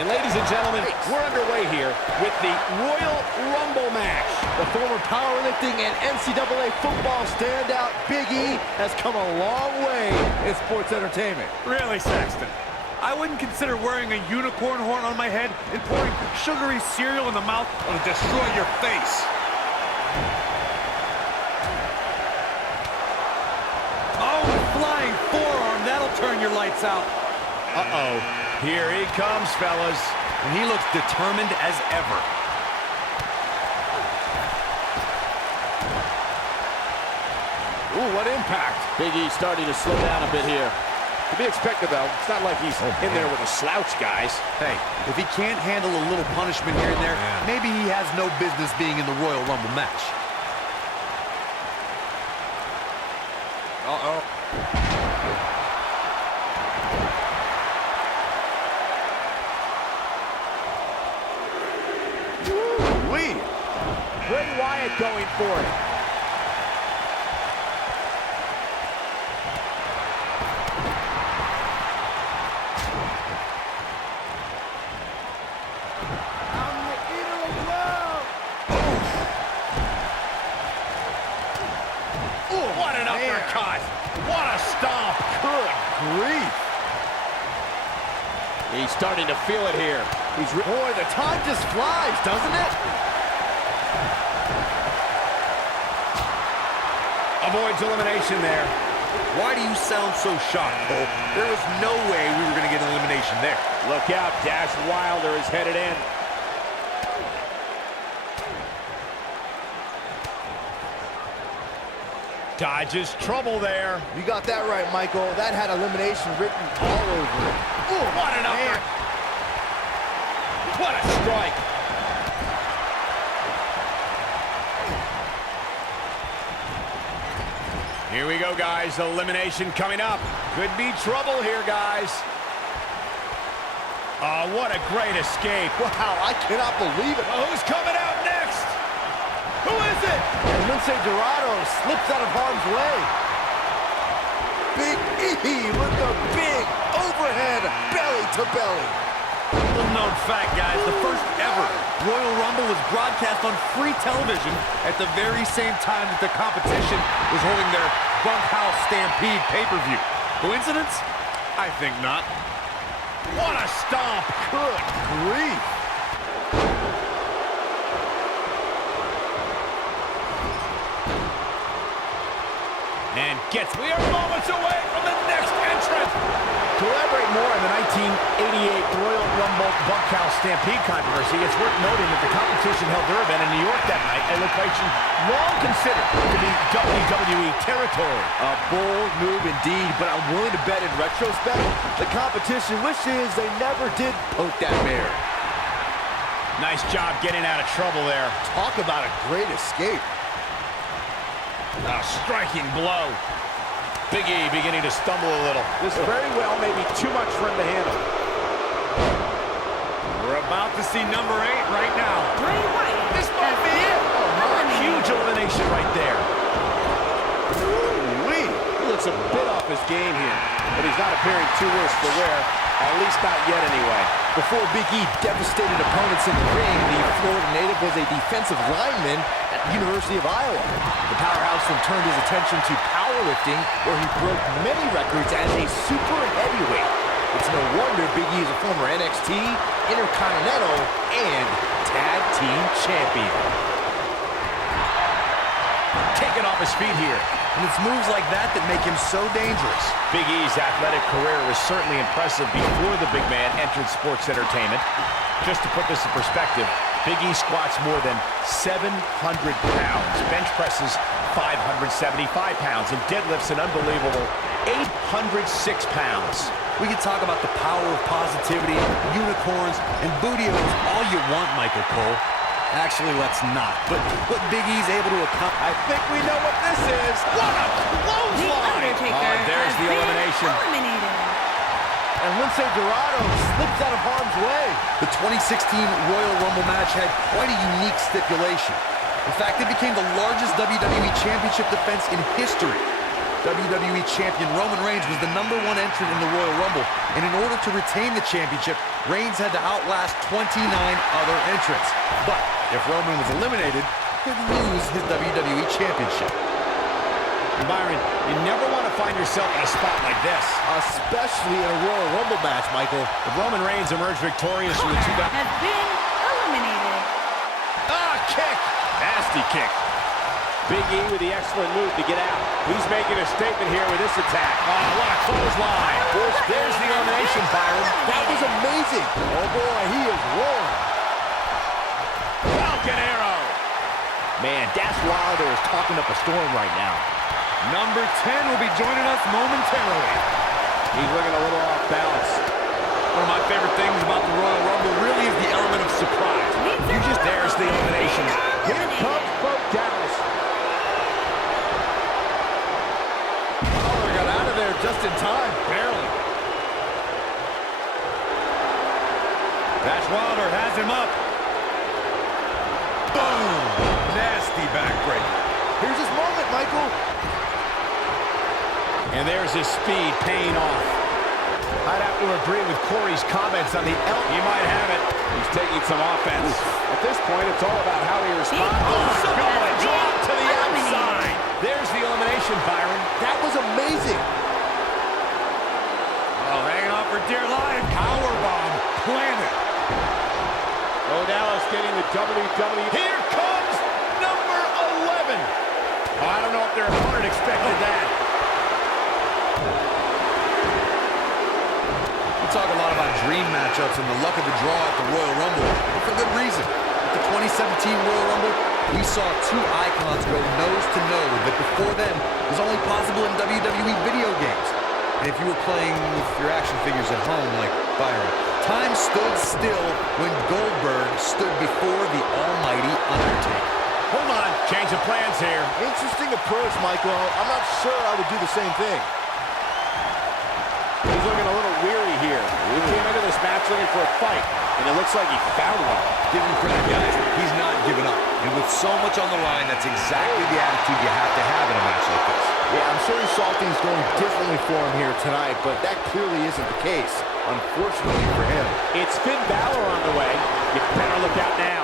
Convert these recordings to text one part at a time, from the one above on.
And ladies and gentlemen, we're underway here with the Royal Rumble match. The former powerlifting and NCAA football standout Big E has come a long way in sports entertainment. Really, Saxton? I wouldn't consider wearing a unicorn horn on my head and pouring sugary cereal in the mouth will destroy your face. Oh, flying forearm, that'll turn your lights out. Uh-oh. Here he comes, fellas. And he looks determined as ever. Ooh, what impact. Big E starting to slow down a bit here. To be expected, though. It's not like he's in there with a slouch, guys. Hey, if he can't handle a little punishment here and there, maybe he has no business being in the Royal Rumble match. Uh-oh. Woo-wee. Bray Wyatt going for it. What an uppercut! What a stomp! Good grief! He's starting to feel it here. Boy, the time just flies, doesn't it? Avoids elimination there. Why do you sound so shocked, Cole? There was no way we were going to get an elimination there. Look out, Dash Wilder is headed in. Dodges trouble there. You got that right, Michael. That had elimination written all over it. Ooh, what an uppercut! What a strike! Here we go, guys. Elimination coming up. Could be trouble here, guys. Oh, what a great escape. Wow, I cannot believe it. Oh, who's coming out next? Who is it? And Lindsay Dorado slips out of harm's way. Big E with the big overhead belly to belly. Little known fact, guys, the first ever Royal Rumble was broadcast on free television at the very same time that the competition was holding their Bunkhouse Stampede pay-per-view. Coincidence? I think not. What a stomp! Good grief. And we are moments away from the next entrant. To elaborate more on the 1988 Royal Rumble Bunkhouse Stampede controversy, it's worth noting that the competition held their event in New York that night, a location long considered to be WWE territory. A bold move indeed, but I'm willing to bet in retrospect, the competition wishes they never did poke that mare. Nice job getting out of trouble there. Talk about a great escape. A striking blow. Big E beginning to stumble a little. This very well may be too much for him to handle. We're about to see number 8 right now. Bray Wyatt. This might be it. A huge elimination right there. Ooh-wee. He looks a bit off his game here, but he's not appearing too worse for wear, at least not yet anyway. Before Big E devastated opponents in the ring, the Florida native was a defensive lineman at the University of Iowa. The powerhouse then turned his attention to powerlifting, where he broke many records as a super heavyweight. It's no wonder Big E is a former NXT, Intercontinental, and Tag Team Champion. Taken off his feet here. And it's moves like that that make him so dangerous. Big E's athletic career was certainly impressive before the big man entered sports entertainment. Just to put this in perspective, Big E squats more than 700 pounds, bench presses 575 pounds, and deadlifts an unbelievable 806 pounds. We can talk about the power of positivity, unicorns, and bootios all you want, Michael Cole. Actually, let's not. But what Big E's able to accomplish... I think we know what this is. What a clothesline! There's the elimination. Eliminated. And Lindsay Dorado slips out of harm's way. The 2016 Royal Rumble match had quite a unique stipulation. In fact, it became the largest WWE Championship defense in history. WWE Champion Roman Reigns was the #1 entrant in the Royal Rumble, and in order to retain the championship, Reigns had to outlast 29 other entrants. But if Roman was eliminated, he'd lose his WWE Championship. Byron, you never want to find yourself in a spot like this. Especially in a Royal Rumble match, Michael. If Roman Reigns emerged victorious from the 2000... has been eliminated. Kick! Nasty kick. Big E with the excellent move to get out. He's making a statement here with this attack. Oh, what a clothesline. There's the elimination, Byron. That was amazing. Oh, boy, he is rolling. Falcon arrow. Man, Dash Wilder is talking up a storm right now. Number 10 will be joining us momentarily. He's looking a little off balance. One of my favorite things about the Royal Rumble really is the element of surprise. There's the elimination. Here comes Bo Dallas. Oh, got out of there just in time. Barely. Dash Wilder has him up. Boom! Nasty backbreaker. Here's his moment, Michael. And there's his speed paying off. I'd have to agree with Corey's comments on the He might have it. He's taking some offense. At this point, it's all about how he responds. Good drop to the outside. There's the elimination, Byron. That was amazing. Oh, hanging on for dear life. Powerbomb planted. Bo Dallas getting the WWE. Here comes number 11. Oh, I don't know if their opponent expected that. We talk a lot about dream matchups and the luck of the draw at the Royal Rumble, but for good reason. At the 2017 Royal Rumble, we saw two icons go nose-to-nose that before them was only possible in WWE video games. And if you were playing with your action figures at home like Byron, time stood still when Goldberg stood before the almighty Undertaker. Hold on, change of plans here. Interesting approach, Michael. I'm not sure I would do the same thing. He's looking a little weary here. He came into this match looking for a fight, and it looks like he found one. Give him credit, guys. He's not giving up. And with so much on the line, that's exactly the attitude you have to have in a match like this. Yeah, I'm sure he saw things going differently for him here tonight, but that clearly isn't the case, unfortunately for him. It's Finn Balor on the way. You better look out now.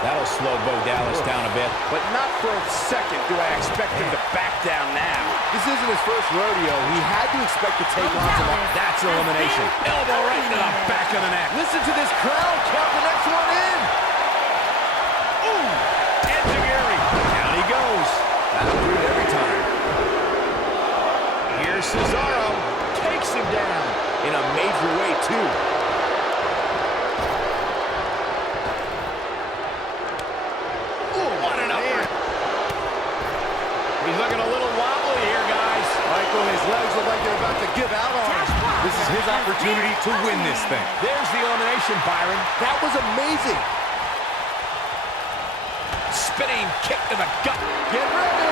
That'll slow Bo Dallas down a bit. But not for a second do I expect him to back down now. This isn't his first rodeo. He had to expect to take on some... That's elimination. Elbow right to the back of the neck. Listen to this crowd count the next one in. Ooh! Enziguri. Down he goes. That'll do it every time. Here's Cesaro. Takes him down. In a major way, too. He's looking a little wobbly here, guys. Michael, his legs look like they're about to give out on him. This is his opportunity to win this thing. There's the elimination, Byron. That was amazing. Spinning kick to the gut. Get ready.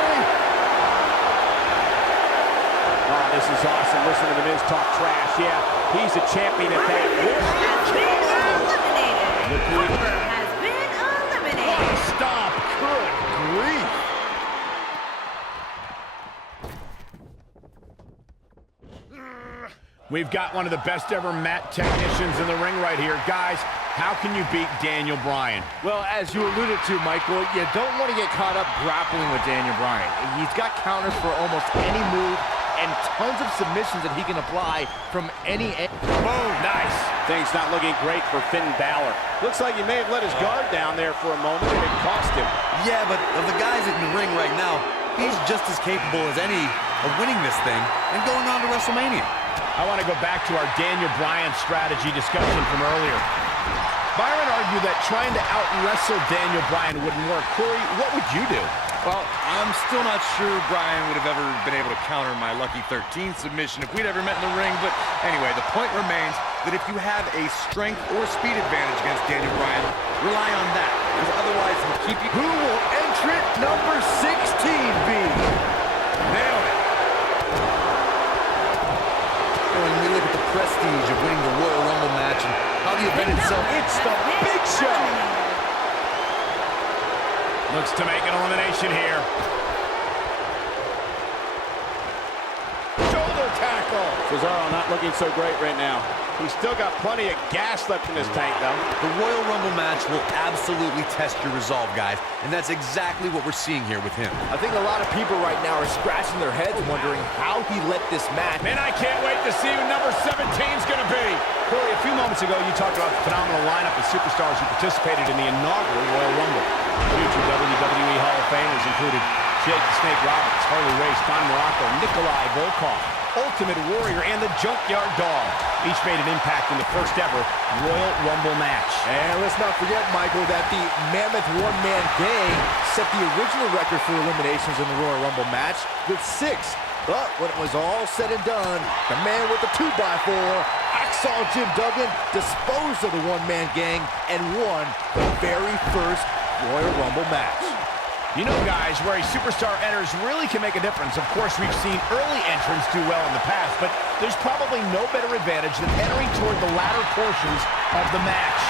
Oh, this is awesome. Listen to the Miz talk trash. Yeah, he's a champion at that. Has been eliminated. Harper has been eliminated. What a stomp. Good grief. We've got one of the best ever mat technicians in the ring right here. Guys, how can you beat Daniel Bryan? Well, as you alluded to, Michael, you don't want to get caught up grappling with Daniel Bryan. He's got counters for almost any move and tons of submissions that he can apply from any angle. Boom, nice. Things not looking great for Finn Balor. Looks like he may have let his guard down there for a moment and it cost him. Yeah, but of the guys in the ring right now, he's just as capable as any of winning this thing and going on to WrestleMania. I want to go back to our Daniel Bryan strategy discussion from earlier. Byron argued that trying to out-wrestle Daniel Bryan wouldn't work. Corey, what would you do? Well, I'm still not sure Bryan would have ever been able to counter my Lucky 13 submission if we'd ever met in the ring. But anyway, the point remains that if you have a strength or speed advantage against Daniel Bryan, rely on that. Because otherwise, he'll keep you... Who will entrant number 16 be? Nailed it. When we look at the prestige of winning the Royal Rumble match and how the event itself... It's the Big Show! Looks to make an elimination here. Cesaro not looking so great right now. He's still got plenty of gas left in his tank, though. The Royal Rumble match will absolutely test your resolve, guys, and that's exactly what we're seeing here with him. I think a lot of people right now are scratching their heads wondering how he let this match. Man, I can't wait to see who number 17 is going to be. Corey, a few moments ago, you talked about the phenomenal lineup of superstars who participated in the inaugural Royal Rumble. Future WWE Hall of Famers included Jake the Snake Roberts, Harley Race, Don Morocco, Nikolai Volkov, Ultimate Warrior, and the Junkyard Dog. Each made an impact in the first ever Royal Rumble match. And let's not forget, Michael, that the Mammoth One-Man Gang set the original record for eliminations in the Royal Rumble match with 6. But when it was all said and done, the man with the 2x4, Hacksaw Jim Duggan, disposed of the One-Man Gang and won the very first Royal Rumble match. You know, guys, where a superstar enters really can make a difference. Of course, we've seen early entrants do well in the past, but there's probably no better advantage than entering toward the latter portions of the match.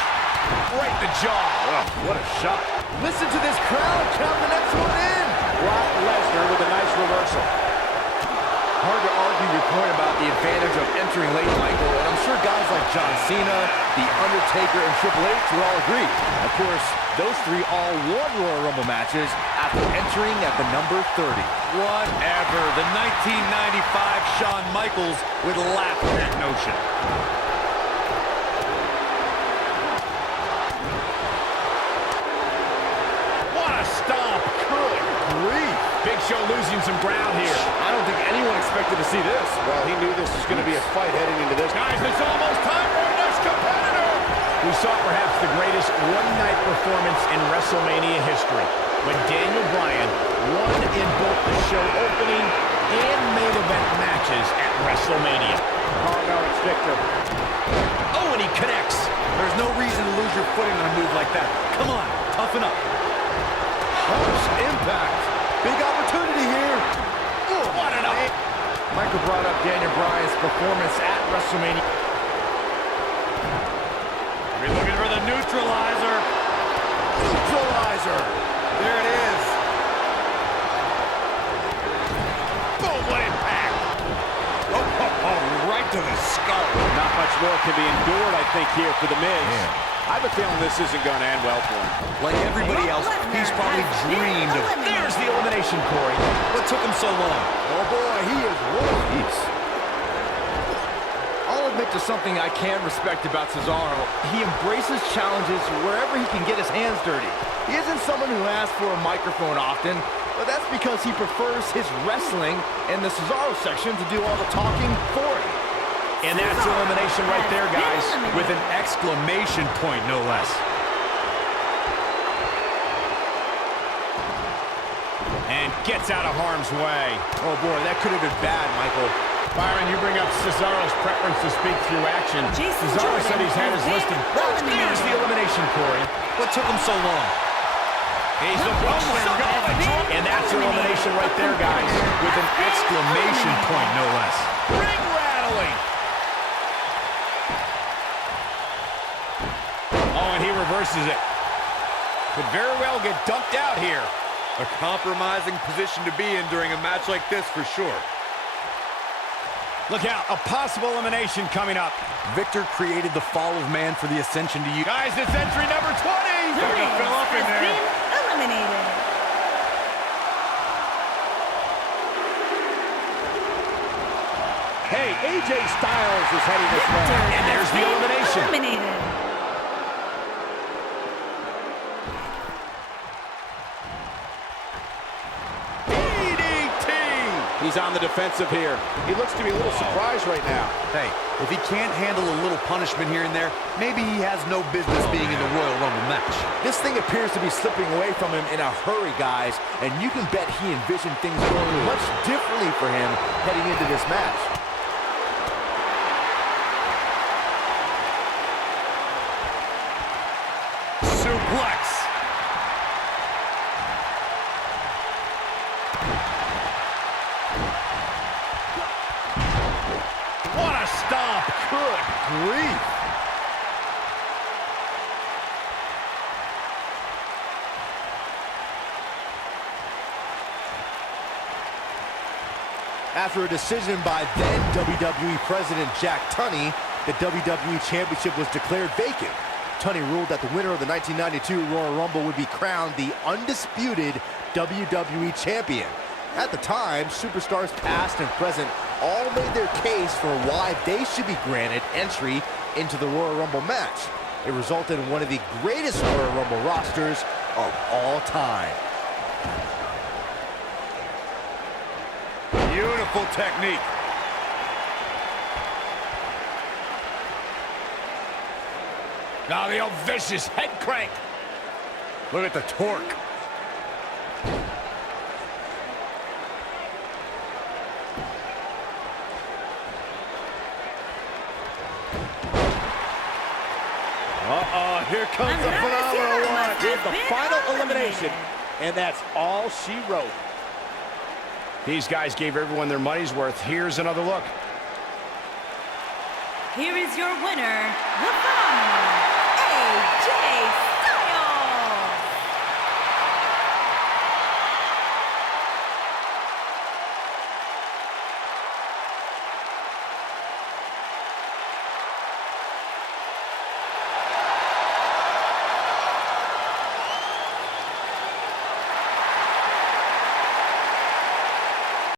Right in the jaw. Oh, what a shot. Listen to this crowd count the next one in. Brock Lesnar with a nice reversal. Hard to argue your point about the advantage of entering late, Michael, and I'm sure guys like John Cena, The Undertaker, and Triple H would all agree. Of course, those 3 all won Royal Rumble matches after entering at the number 30. Whatever. The 1995 Shawn Michaels would laugh at that notion. What a stomp. Good grief. Big Show losing some ground here. I don't think anyone expected to see this. Well, he knew this was going to be a fight heading into this. Guys, it's almost time for our next competitor. We saw perhaps the greatest one-night performance in WrestleMania history when Daniel Bryan won in both the show opening and main event matches at WrestleMania. Oh, no, it's Victor. Oh, and he connects. There's no reason to lose your footing on a move like that. Come on, toughen up. Harsh impact. Big opportunity here. Ooh, what an up. Michael brought up Daniel Bryan's performance at WrestleMania. We're looking for the neutralizer. Neutralizer. There it is. Boom, what impact. Oh, right to the skull. Not much more can be endured, I think, here for The Miz. Yeah. I have a feeling this isn't going to end well for him. Like everybody else, he's probably dreamed of... There's the elimination, Corey. What took him so long? Oh, boy, he is one piece. I'll admit to something I can respect about Cesaro. He embraces challenges wherever he can get his hands dirty. He isn't someone who asks for a microphone often, but that's because he prefers his wrestling in the Cesaro section to do all the talking for him. And that's elimination right there, guys, with an exclamation point, no less. And gets out of harm's way. Oh, boy, that could have been bad, Michael. Byron, you bring up Cesaro's preference to speak through action. Cesaro said he's had his list of... There's the elimination, Corey. What took him so long? He's the and that's elimination right there, guys, with an exclamation point, no less. Ring rattling. Oh, and he reverses it. Could very well get dumped out here. A compromising position to be in during a match like this, for sure. Look out, a possible elimination coming up. Victor created the fall of man for the ascension to you. Guys, it's entry number 20. Starting to fill up in there. Eliminated. Hey, AJ Styles is heading this way. And there's the elimination. Eliminated. He's on the defensive here. He looks to be a little surprised right now. Hey, if he can't handle a little punishment here and there, maybe he has no business being in the Royal Rumble match. This thing appears to be slipping away from him in a hurry, guys, and you can bet he envisioned things going much differently for him heading into this match. Suplex. What a stomp. Good grief. After a decision by then WWE President Jack Tunney, the WWE Championship was declared vacant. Tunney ruled that the winner of the 1992 Royal Rumble would be crowned the undisputed WWE Champion. At the time, superstars past and present all made their case for why they should be granted entry into the Royal Rumble match. It resulted in one of the greatest Royal Rumble rosters of all time. Beautiful technique. Now the old vicious head crank. Look at the torque. Here comes the phenomenal one. Here's the final elimination, and that's all she wrote. These guys gave everyone their money's worth. Here's another look. Here is your winner,